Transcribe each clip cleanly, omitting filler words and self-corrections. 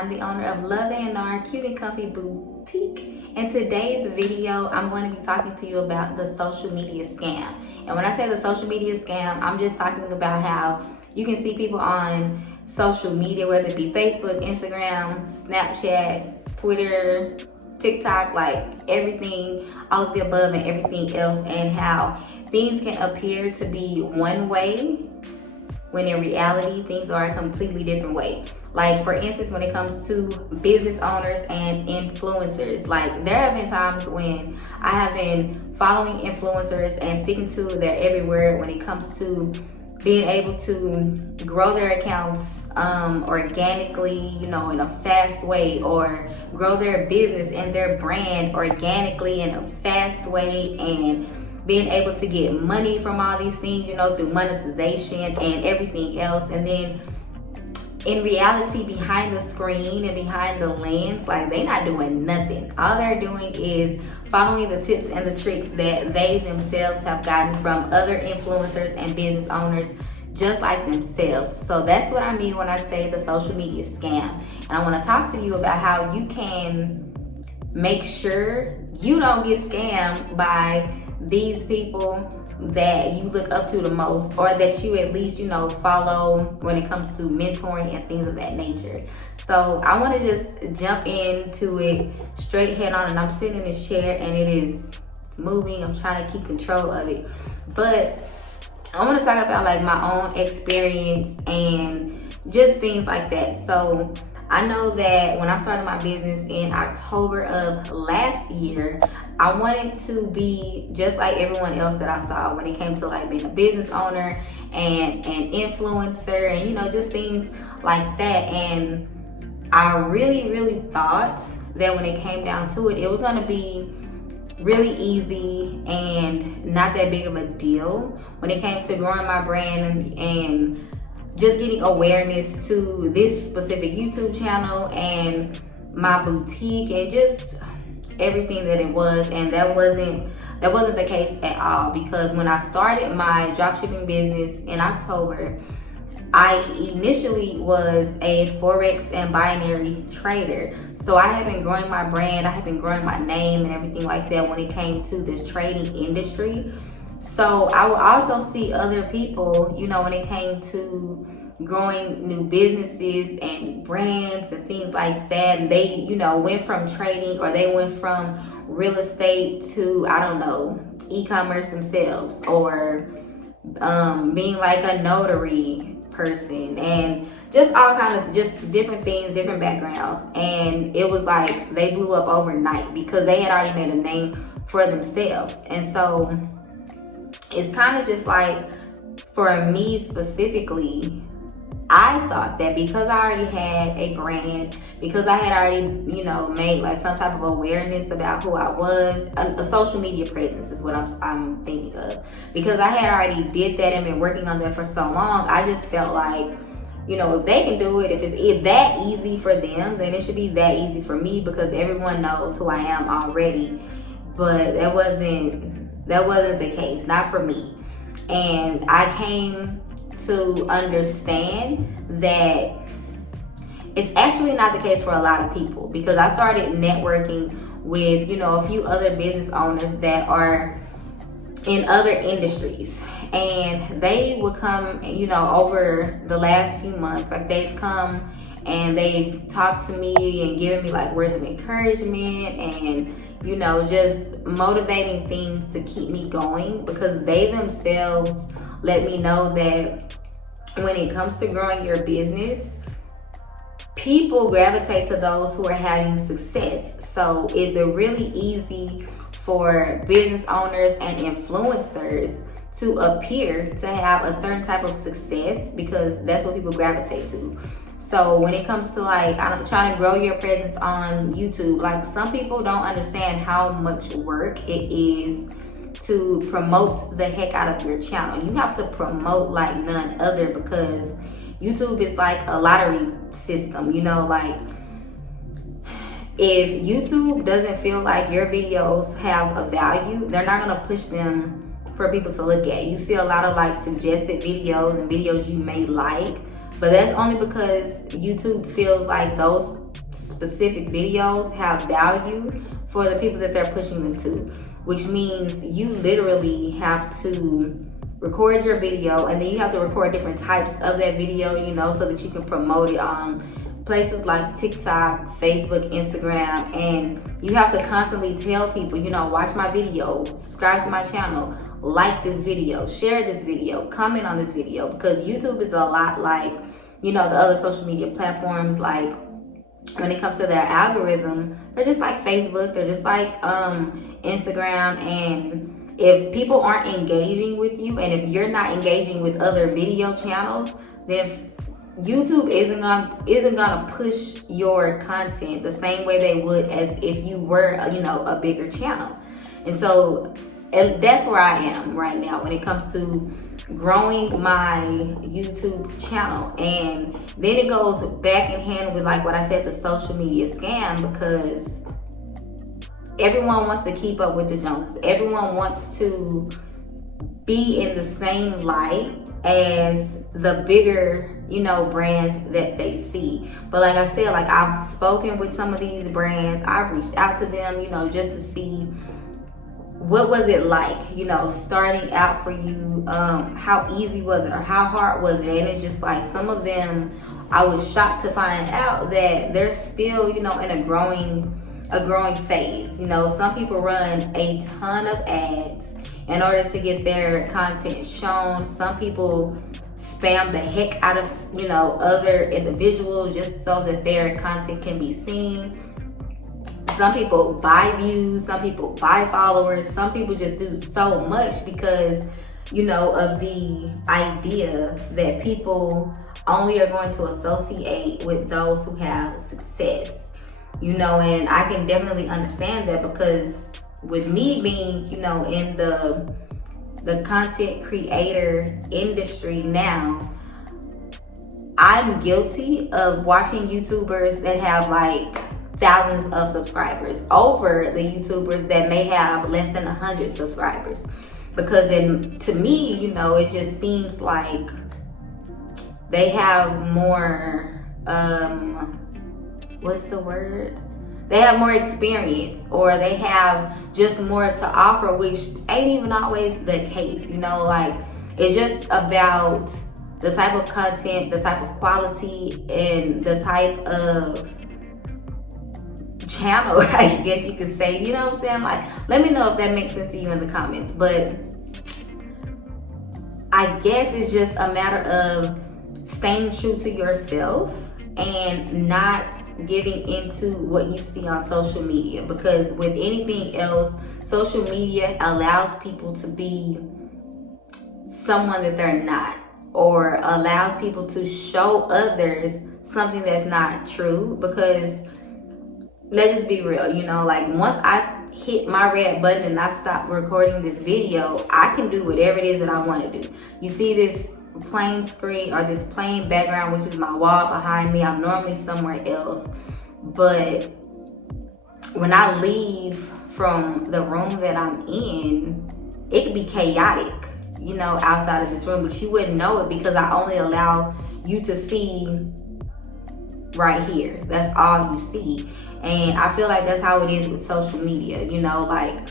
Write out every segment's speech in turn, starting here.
I'm the owner of LuvAandR Cute and Comfy Boutique. In today's video, I'm going to be talking to you about the social media scam. And when I say the social media scam, I'm just talking about how you can see people on social media, whether it be Facebook, Instagram, Snapchat, Twitter, TikTok, like everything, all of the above and everything else, and how things can appear to be one way when in reality things are a completely different way. Like for instance, when it comes to business owners and influencers, like there have been times when I have been following influencers and sticking to their every word when it comes to being able to grow their accounts organically, you know, in a fast way, or grow their business and their brand organically in a fast way, and being able to get money from all these things, you know, through monetization and everything else. And then in reality, behind the screen and behind the lens, like they not doing nothing. All they're doing is following the tips and the tricks that they themselves have gotten from other influencers and business owners just like themselves. So that's what I mean when I say the social media scam. And I want to talk to you about how you can make sure you don't get scammed by these people that you look up to the most, or that you at least, you know, follow when it comes to mentoring and things of that nature. So I want to just jump into it straight head on, and I'm sitting in this chair and it's moving. I'm trying to keep control of it, but I want to talk about like my own experience and just things like that. So I know that when I started my business in October of last year, I wanted to be just like everyone else that I saw when it came to like being a business owner and an influencer and, you know, just things like that. And I really thought that when it came down to it, it was going to be really easy and not that big of a deal when it came to growing my brand and just getting awareness to this specific YouTube channel and my boutique and just everything that it was. And that wasn't the case at all, because when I started my dropshipping business in October, I initially was a Forex and binary trader. So I have been growing my brand, I have been growing my name and everything like that when it came to this trading industry. So I would also see other people, you know, when it came to growing new businesses and brands and things like that, and they, you know, went from trading, or they went from real estate to, I don't know, e-commerce themselves, or being like a notary person, and just all kind of just different things, different backgrounds. And it was like they blew up overnight because they had already made a name for themselves. And so it's kind of just like, for me specifically, I thought that because I already had a brand, because I had already, you know, made like some type of awareness about who I was, a social media presence is what I'm thinking of. Because I had already did that and been working on that for so long, I just felt like, you know, if they can do it, if it's that easy for them, then it should be that easy for me, because everyone knows who I am already. But that wasn't the case, not for me. And I came to understand that it's actually not the case for a lot of people, because I started networking with, you know, a few other business owners that are in other industries, and they would come, you know, over the last few months, like they've come and they've talked to me and given me like words of encouragement and, you know, just motivating things to keep me going, because they themselves let me know that when it comes to growing your business, people gravitate to those who are having success. So it's really easy for business owners and influencers to appear to have a certain type of success, because that's what people gravitate to. So when it comes to like, I'm trying to grow your presence on YouTube, like some people don't understand how much work it is to promote the heck out of your channel. You have to promote like none other, because YouTube is like a lottery system, you know. Like if YouTube doesn't feel like your videos have a value, they're not gonna push them for people to look at. You see a lot of like suggested videos and videos you may like, but that's only because YouTube feels like those specific videos have value for the people that they're pushing them to, which means you literally have to record your video, and then you have to record different types of that video, you know, so that you can promote it on places like TikTok, Facebook, Instagram. And you have to constantly tell people, you know, watch my video, subscribe to my channel, like this video, share this video, comment on this video, because YouTube is a lot like, you know, the other social media platforms. Like when it comes to their algorithm, they're just like Facebook, they're just like Instagram. And if people aren't engaging with you, and if you're not engaging with other video channels, then YouTube isn't gonna push your content the same way they would as if you were, you know, a bigger channel. And so, and that's where I am right now when it comes to growing my YouTube channel. And then it goes back in hand with, like what I said, the social media scam, because everyone wants to keep up with the Joneses. Everyone wants to be in the same light as the bigger, you know, brands that they see. But like I said, like I've spoken with some of these brands, I've reached out to them, you know, just to see what was it like, you know, starting out for you. How easy was it, or how hard was it? And it's just like, some of them, I was shocked to find out that they're still, you know, in a growing phase. You know, some people run a ton of ads in order to get their content shown. Some people spam the heck out of, you know, other individuals just so that their content can be seen. Some people buy views, some people buy followers, some people just do so much because, you know, of the idea that people only are going to associate with those who have success. You know, and I can definitely understand that, because with me being, you know, in the content creator industry now, I'm guilty of watching YouTubers that have like thousands of subscribers over the YouTubers that may have less than 100 subscribers. Because then to me, you know, it just seems like they have more, what's the word? They have more experience, or they have just more to offer, which ain't even always the case. You know, like it's just about the type of content, the type of quality, and the type of channel, I guess you could say. You know what I'm saying? Like, let me know if that makes sense to you in the comments. But I guess it's just a matter of staying true to yourself and not giving into what you see on social media. Because with anything else, social media allows people to be someone that they're not, or allows people to show others something that's not true. Because let's just be real, you know, like once I hit my red button and I stop recording this video, I can do whatever it is that I want to do. You see this plain screen or this plain background, which is my wall behind me. I'm normally somewhere else, but when I leave from the room that I'm in, it could be chaotic, you know, outside of this room, but you wouldn't know it because I only allow you to see right here. That's all you see. And I feel like that's how it is with social media. You know, like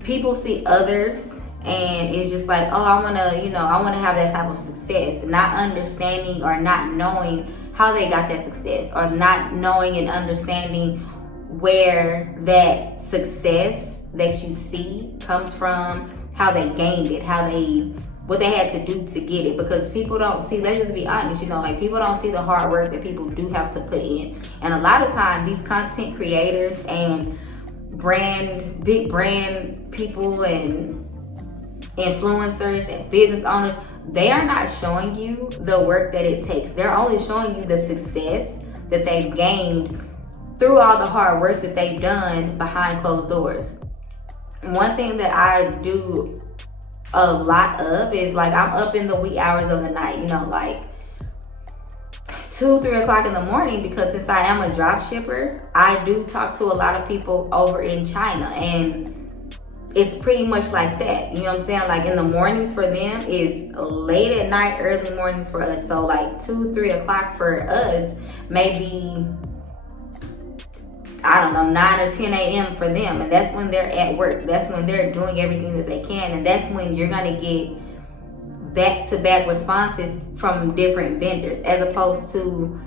people see others and it's just like, oh, I want to have that type of success, not understanding or not knowing how they got that success, or not knowing and understanding where that success that you see comes from, how they gained it, what they had to do to get it. Because people don't see, let's just be honest, you know, like people don't see the hard work that people do have to put in. And a lot of times these content creators and big brand people and influencers and business owners, they are not showing you the work that it takes. They're only showing you the success that they've gained through all the hard work that they've done behind closed doors. One thing that I do a lot of is, like, I'm up in the wee hours of the night, you know, like 2-3 o'clock in the morning, because since I am a drop shipper, I do talk to a lot of people over in China, and it's pretty much like that. You know what I'm saying? Like in the mornings for them is late at night, early mornings for us. So like 2-3 o'clock for us may be I don't know, 9 or 10 a.m. for them. And that's when they're at work. That's when they're doing everything that they can. And that's when you're going to get back-to-back responses from different vendors, as opposed to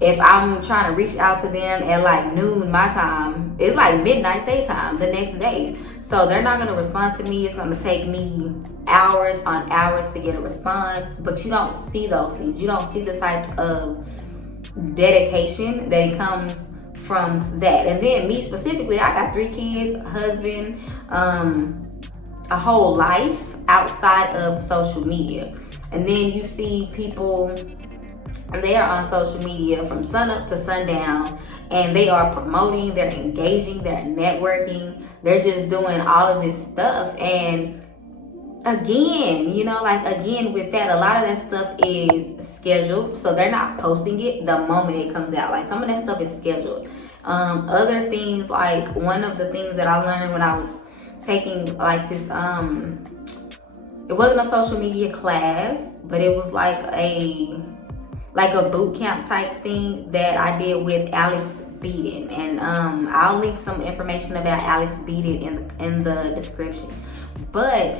if I'm trying to reach out to them at like noon my time, it's like midnight their time the next day. So they're not going to respond to me. It's going to take me hours on hours to get a response. But you don't see those things. You don't see the type of dedication that comes from that. And then me specifically, I got 3 kids, a husband, a whole life outside of social media. And then you see people, they are on social media from sun up to sundown, and they are promoting, they're engaging, they're networking, they're just doing all of this stuff. And again, you know, like again with that, a lot of that stuff is scheduled, so they're not posting it the moment it comes out. Like some of that stuff is scheduled. Other things, like one of the things that I learned when I was taking like this, it wasn't a social media class, but it was like a boot camp type thing that I did with Alex Beaton. And I'll link some information about Alex Beaton in the description. But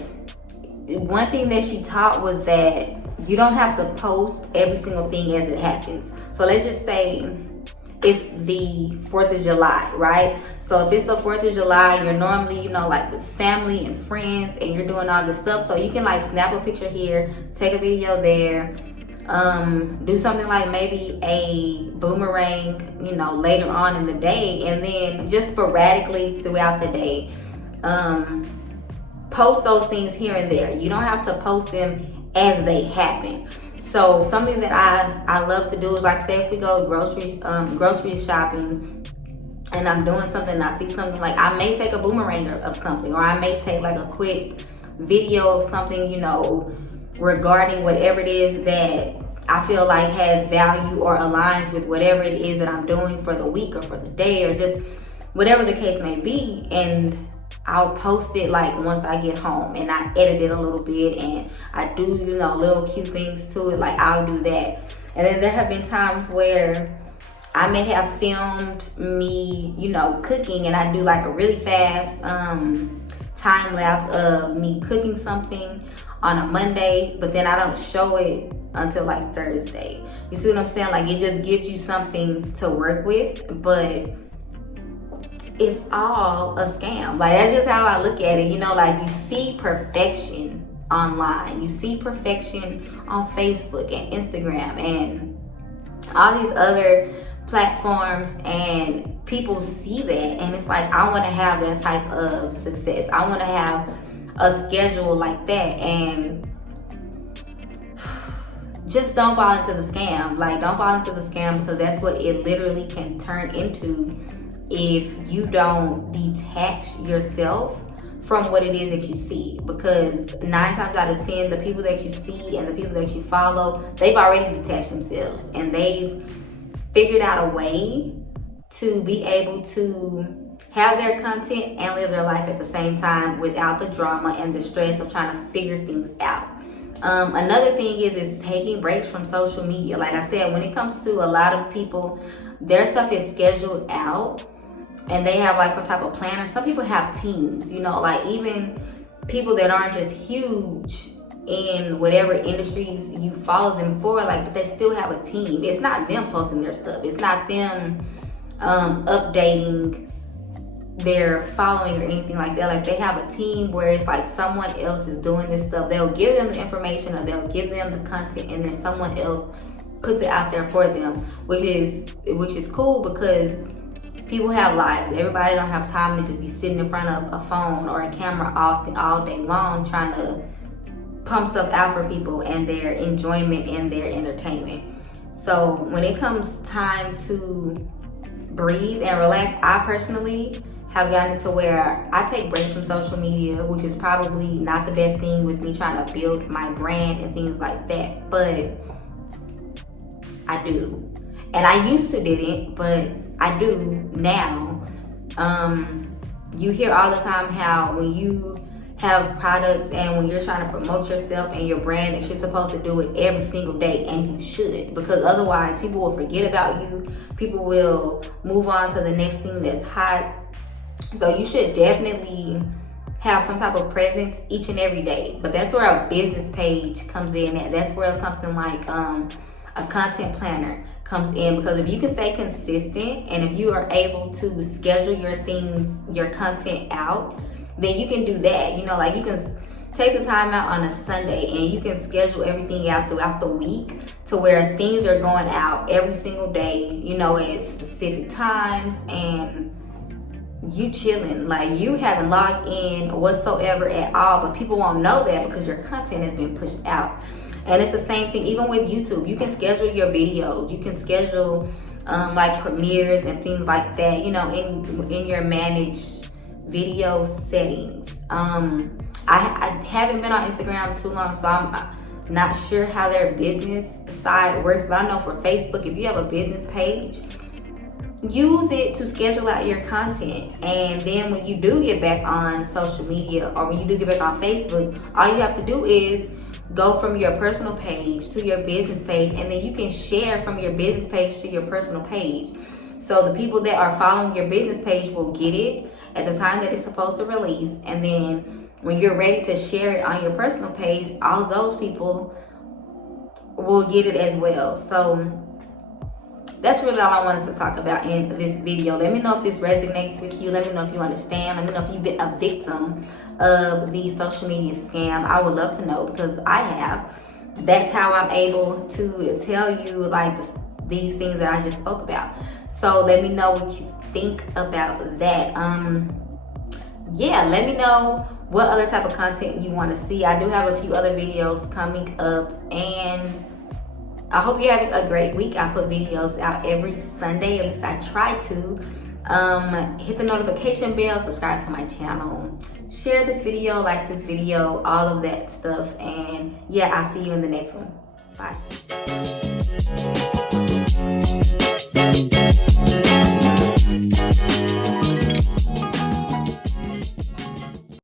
one thing that she taught was that you don't have to post every single thing as it happens. So let's just say it's the 4th of July, right? So if it's the 4th of July, you're normally, you know, like with family and friends, and you're doing all this stuff. So you can like snap a picture here, take a video there, do something like maybe a boomerang, you know, later on in the day, and then just sporadically throughout the day, post those things here and there. You don't have to post them as they happen. So something that I love to do is, like, say if we go grocery shopping and I'm doing something and I see something, like I may take a boomerang of something, or I may take like a quick video of something, you know, regarding whatever it is that I feel like has value or aligns with whatever it is that I'm doing for the week or for the day, or just whatever the case may be. And I'll post it like once I get home, and I edit it a little bit and I do, you know, little cute things to it. Like I'll do that. And then there have been times where I may have filmed me, you know, cooking, and I do like a really fast time lapse of me cooking something on a Monday, but then I don't show it until like Thursday. You see what I'm saying? Like it just gives you something to work with, but it's all a scam. Like that's just how I look at it. You know, like you see perfection online, you see perfection on Facebook and Instagram and all these other platforms, and people see that, and it's like, I want to have that type of success. I want to have a schedule like that. And just don't fall into the scam. Like don't fall into the scam, because that's what it literally can turn into if you don't detach yourself from what it is that you see. Because 9 times out of 10, the people that you see and the people that you follow, they've already detached themselves, and they've figured out a way to be able to have their content and live their life at the same time without the drama and the stress of trying to figure things out. Another thing is taking breaks from social media. Like I said, when it comes to a lot of people, their stuff is scheduled out and they have like some type of planner. Some people have teams, you know, like even people that aren't just huge in whatever industries you follow them for, like, but they still have a team. It's not them posting their stuff. It's not them updating their following or anything like that. Like they have a team where it's like someone else is doing this stuff. They'll give them the information, or they'll give them the content, and then someone else puts it out there for them, which is cool, because people have lives. Everybody don't have time to just be sitting in front of a phone or a camera all day long trying to pump stuff out for people and their enjoyment and their entertainment. So when it comes time to breathe and relax, I personally have gotten to where I take breaks from social media, which is probably not the best thing with me trying to build my brand and things like that, but I do. And I used to didn't, but I do now. You hear all the time how when you have products, and when you're trying to promote yourself and your brand, that you're supposed to do it every single day, and you should, because otherwise people will forget about you. People will move on to the next thing that's hot. So you should definitely have some type of presence each and every day. But that's where a business page comes in at. That's where something like a content planner comes in, because if you can stay consistent and if you are able to schedule your content out, then you can do that. You know, like you can take the time out on a Sunday and you can schedule everything out throughout the week to where things are going out every single day, you know, at specific times, and you chilling, like you haven't logged in whatsoever at all, but people won't know that because your content has been pushed out. And it's the same thing even with YouTube. You can schedule your videos, you can schedule like premieres and things like that, you know, in your managed video settings. I haven't been on Instagram too long, so I'm not sure how their business side works, but I know for Facebook, if you have a business page, use it to schedule out your content. And then when you do get back on social media, or when you do get back on Facebook, all you have to do is go from your personal page to your business page, and then you can share from your business page to your personal page. So the people that are following your business page will get it at the time that it's supposed to release, and then when you're ready to share it on your personal page, all those people will get it as well. So that's really all I wanted to talk about in this video. Let me know if this resonates with you. Let me know if you understand. Let me know if you've been a victim of the social media scam. I would love to know, because I have. That's how I'm able to tell you like these things that I just spoke about. So let me know what you think about that. Yeah, let me know what other type of content you want to see. I do have a few other videos coming up, and I hope you're having a great week. I put videos out every Sunday, at least I try to. Hit the notification bell, subscribe to my channel, share this video, like this video, all of that stuff. And yeah, I'll see you in the next one. Bye.